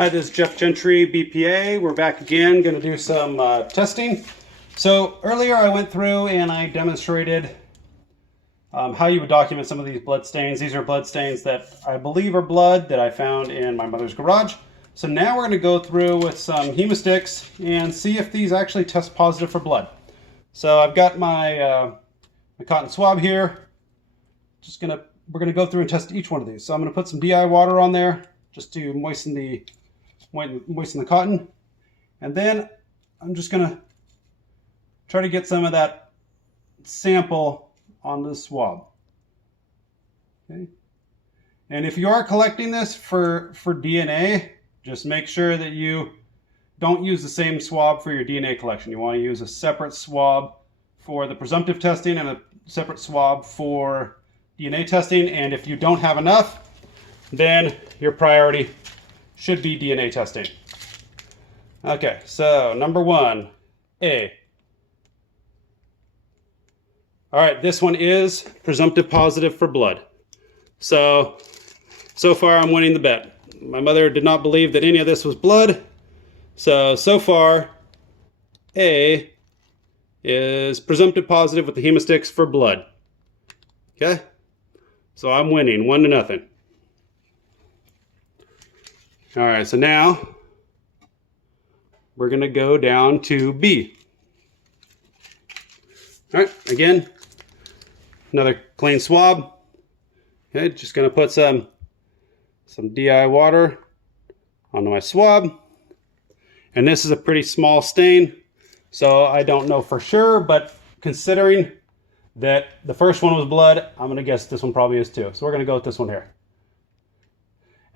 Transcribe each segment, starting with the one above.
Hi, this is Jeff Gentry, BPA. We're back again, going to do some testing. So earlier I went through and I demonstrated how you would document some of these blood stains. These are blood stains that I believe are blood that I found in my mother's garage. So now we're going to go through with some Hemastix and see if these actually test positive for blood. So I've got my, my cotton swab here. We're going to go through and test each one of these. So I'm going to put some DI water on there just to moisten the cotton, and then I'm just going to try to get some of that sample on the swab. Okay. And if you are collecting this for DNA, just make sure that you don't use the same swab for your DNA collection. You want to use a separate swab for the presumptive testing and a separate swab for DNA testing. And if you don't have enough, then your priority should be DNA testing. Okay, so number one, A. All right, this one is presumptive positive for blood. So far I'm winning the bet. My mother did not believe that any of this was blood. So far, A is presumptive positive with the Hemastix for blood. Okay, so I'm winning 1-0. All right, so now we're going to go down to B. All right, again, another clean swab. Okay, just going to put some DI water onto my swab. And this is a pretty small stain, so I don't know for sure, but considering that the first one was blood, I'm going to guess this one probably is too. So we're going to go with this one here.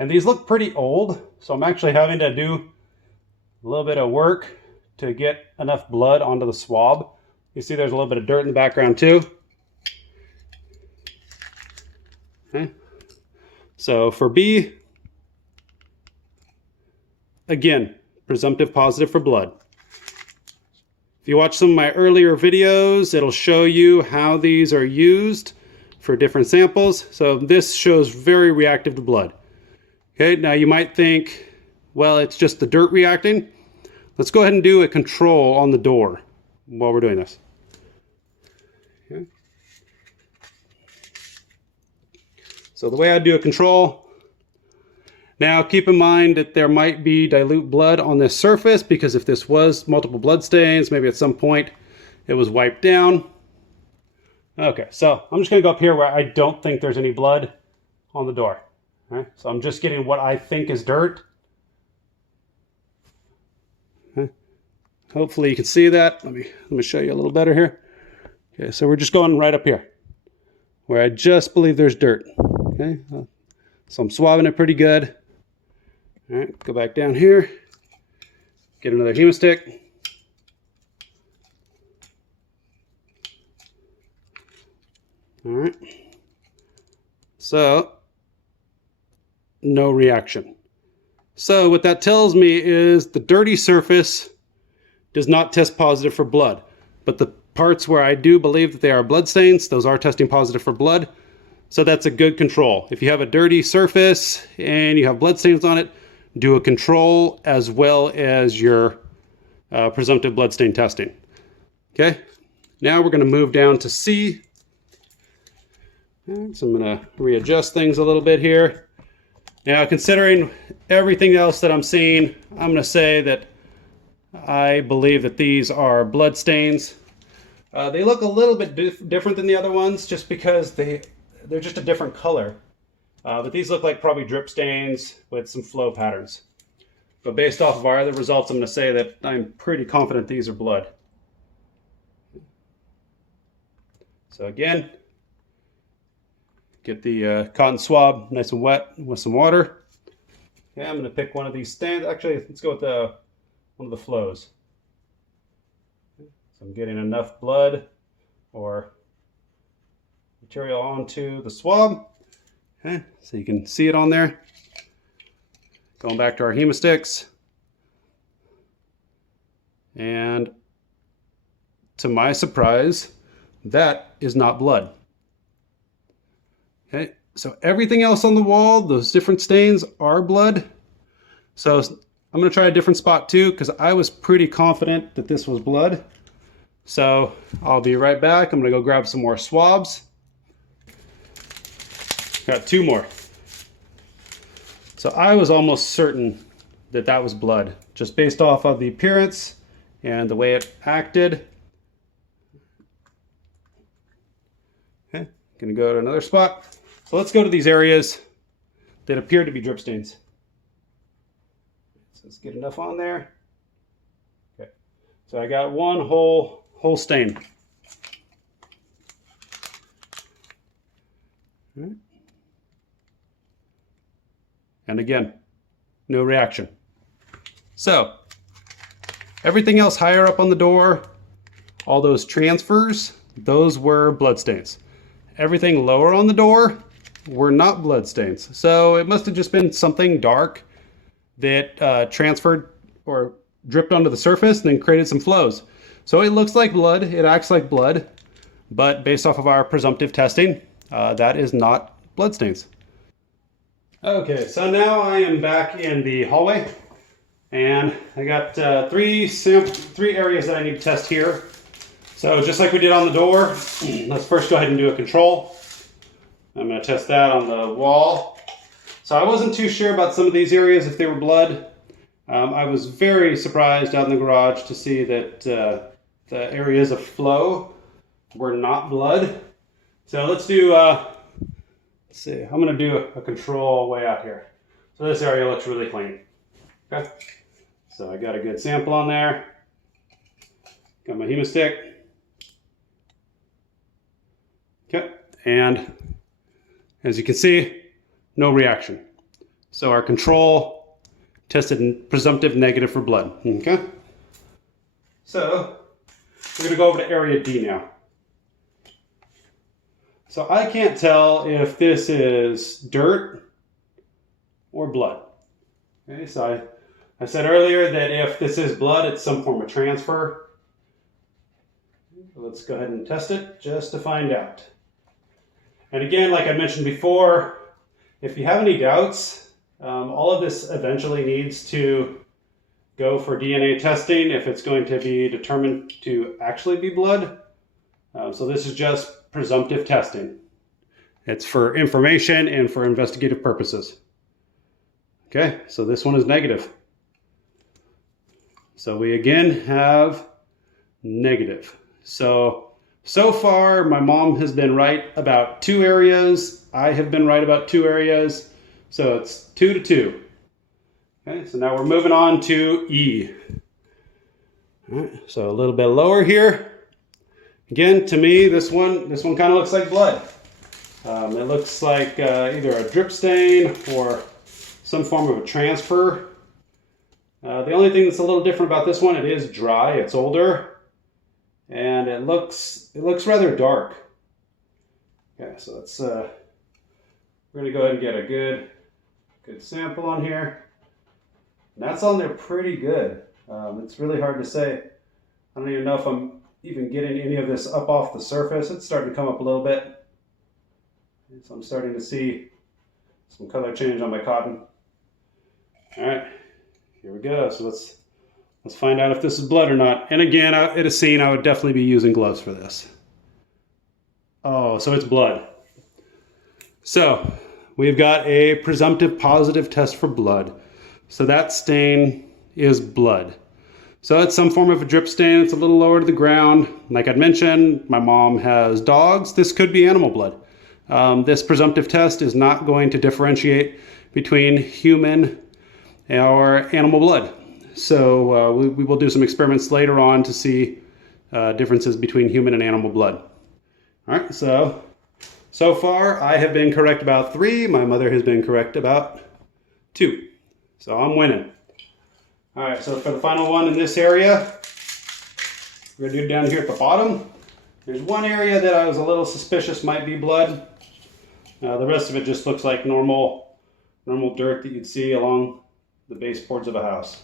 And these look pretty old, so I'm actually having to do a little bit of work to get enough blood onto the swab. You see there's a little bit of dirt in the background too. Okay. So for B, again, presumptive positive for blood. If you watch some of my earlier videos, it'll show you how these are used for different samples. So this shows very reactive to blood. Okay, now you might think, well, it's just the dirt reacting. Let's go ahead and do a control on the door while we're doing this. Okay. So the way I do a control, now keep in mind that there might be dilute blood on this surface, because if this was multiple blood stains, maybe at some point it was wiped down. Okay, so I'm just going to go up here where I don't think there's any blood on the door. Okay, so I'm just getting what I think is dirt. Okay. Hopefully you can see that. Let me show you a little better here. Okay, so we're just going right up here where I just believe there's dirt. Okay, so I'm swabbing it pretty good. All right, go back down here, get another Hemastix. All right, so no reaction. So what that tells me is the dirty surface does not test positive for blood, but the parts where I do believe that they are blood stains, those are testing positive for blood. So that's a good control. If you have a dirty surface and you have blood stains on it, do a control as well as your presumptive blood stain testing. Okay, now we're going to move down to C. Right, so I'm going to readjust things a little bit here. Now, considering everything else that I'm seeing, I'm going to say that I believe that these are blood stains. They look a little bit different than the other ones just because they're just a different color. But these look like probably drip stains with some flow patterns. But based off of our other results, I'm going to say that I'm pretty confident these are blood. So again, get the cotton swab nice and wet with some water. Okay, I'm going to pick one of these stains. Actually, let's go with one of the flows. Okay, so I'm getting enough blood or material onto the swab. Okay, so you can see it on there. Going back to our Hemastix. And to my surprise, that is not blood. Okay, so everything else on the wall, those different stains are blood. So I'm going to try a different spot too, because I was pretty confident that this was blood. So I'll be right back. I'm going to go grab some more swabs. Got 2 more. So I was almost certain that that was blood, just based off of the appearance and the way it acted. Okay, gonna go to another spot. So let's go to these areas that appear to be drip stains. So let's get enough on there. Okay, so I got one whole stain. All right. And again, no reaction. So everything else higher up on the door, all those transfers, those were bloodstains. Everything lower on the door were not bloodstains. So it must have just been something dark that transferred or dripped onto the surface and then created some flows. So it looks like blood, it acts like blood, but based off of our presumptive testing, that is not bloodstains. Okay, so now I am back in the hallway, and I got 3 areas that I need to test here. So just like we did on the door, let's first go ahead and do a control. I'm going to test that on the wall. So I wasn't too sure about some of these areas if they were blood. I was very surprised out in the garage to see that the areas of flow were not blood. So let's do, let's see, I'm going to do a control way out here. So this area looks really clean. Okay, so I got a good sample on there. Got my Hemastix. Okay, and as you can see, no reaction. So our control tested presumptive negative for blood. Okay, so we're going to go over to area D now. So I can't tell if this is dirt or blood. Okay, so I said earlier that if this is blood, it's some form of transfer. Let's go ahead and test it just to find out. And again, like I mentioned before, if you have any doubts, all of this eventually needs to go for DNA testing if it's going to be determined to actually be blood. So this is just presumptive testing. It's for information and for investigative purposes. Okay, so this one is negative. So we again have negative. So far my mom has been right about 2 areas. I have been right about 2 areas. So it's 2 to 2. Okay, so now we're moving on to E. All right, so a little bit lower here. Again, to me, this one kind of looks like blood. It looks like either a drip stain or some form of a transfer. The only thing that's a little different about this one, it is dry, it's older, and it looks rather dark. Okay, so let's we're gonna go ahead and get a good sample on here. And that's on there pretty good. It's really hard to say. I don't even know if I'm even getting any of this up off the surface. It's starting to come up a little bit. So I'm starting to see some color change on my cotton. All right, here we go. So let's find out if this is blood or not. And again, at a scene, I would definitely be using gloves for this. Oh, so it's blood. So we've got a presumptive positive test for blood. So that stain is blood. So it's some form of a drip stain. It's a little lower to the ground. Like I'd mentioned, my mom has dogs. This could be animal blood. This presumptive test is not going to differentiate between human or animal blood. So we will do some experiments later on to see differences between human and animal blood. All right, so far I have been correct about 3. My mother has been correct about 2. So I'm winning. All right, so for the final one in this area, we're gonna do it down here at the bottom. There's one area that I was a little suspicious might be blood. The rest of it just looks like normal dirt that you'd see along the baseboards of a house.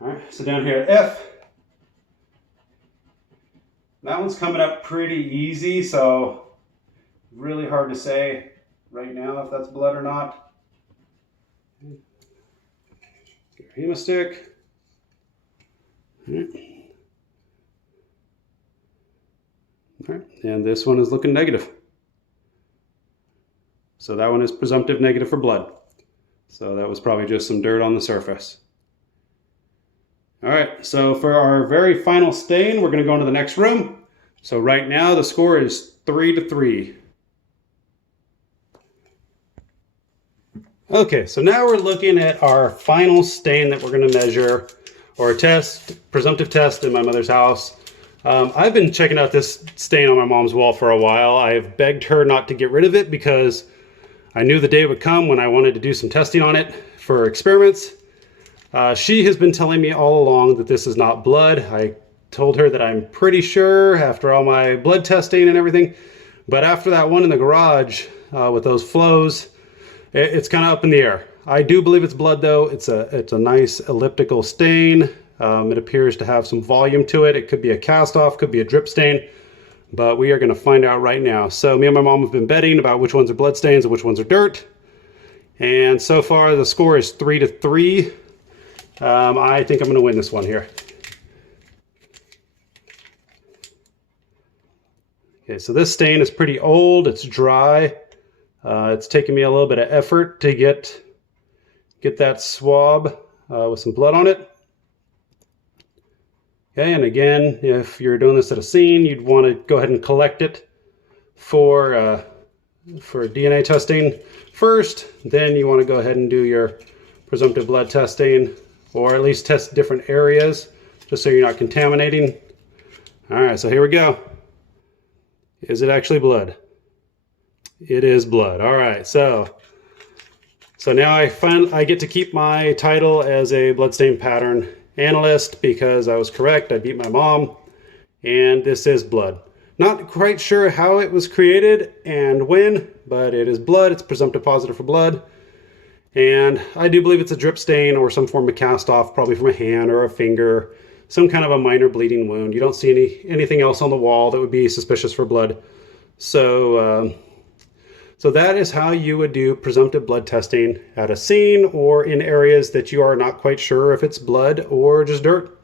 All right, so down here at F, that one's coming up pretty easy, so really hard to say right now if that's blood or not. Hemastix. All right, and this one is looking negative. So that one is presumptive negative for blood. So that was probably just some dirt on the surface. All right, so for our very final stain, we're going to go into the next room. So right now the score is 3-3. Okay, so now we're looking at our final stain that we're going to measure, or a test, presumptive test in my mother's house. I've been checking out this stain on my mom's wall for a while. I've begged her not to get rid of it because I knew the day would come when I wanted to do some testing on it for experiments. She has been telling me all along that this is not blood. I told her that I'm pretty sure after all my blood testing and everything, but after that one in the garage with those flows, it's kind of up in the air. I do believe it's blood though. It's a nice elliptical stain. It appears to have some volume to it. It could be a cast off, could be a drip stain, but we are going to find out right now. So me and my mom have been betting about which ones are blood stains and which ones are dirt. And so far the score is 3-3. I think I'm going to win this one here. Okay, so this stain is pretty old. It's dry. It's taken me a little bit of effort to get that swab with some blood on it. Okay, and again, if you're doing this at a scene, you'd want to go ahead and collect it for DNA testing first. Then you want to go ahead and do your presumptive blood testing, or at least test different areas, just so you're not contaminating. All right, so here we go. Is it actually blood? It is blood. All right, so now I get to keep my title as a bloodstain pattern analyst because I was correct. I beat my mom, and this is blood. Not quite sure how it was created and when, but it is blood. It's presumptive positive for blood. And I do believe it's a drip stain or some form of cast off, probably from a hand or a finger, some kind of a minor bleeding wound. You don't see anything else on the wall that would be suspicious for blood. So that is how you would do presumptive blood testing at a scene or in areas that you are not quite sure if it's blood or just dirt.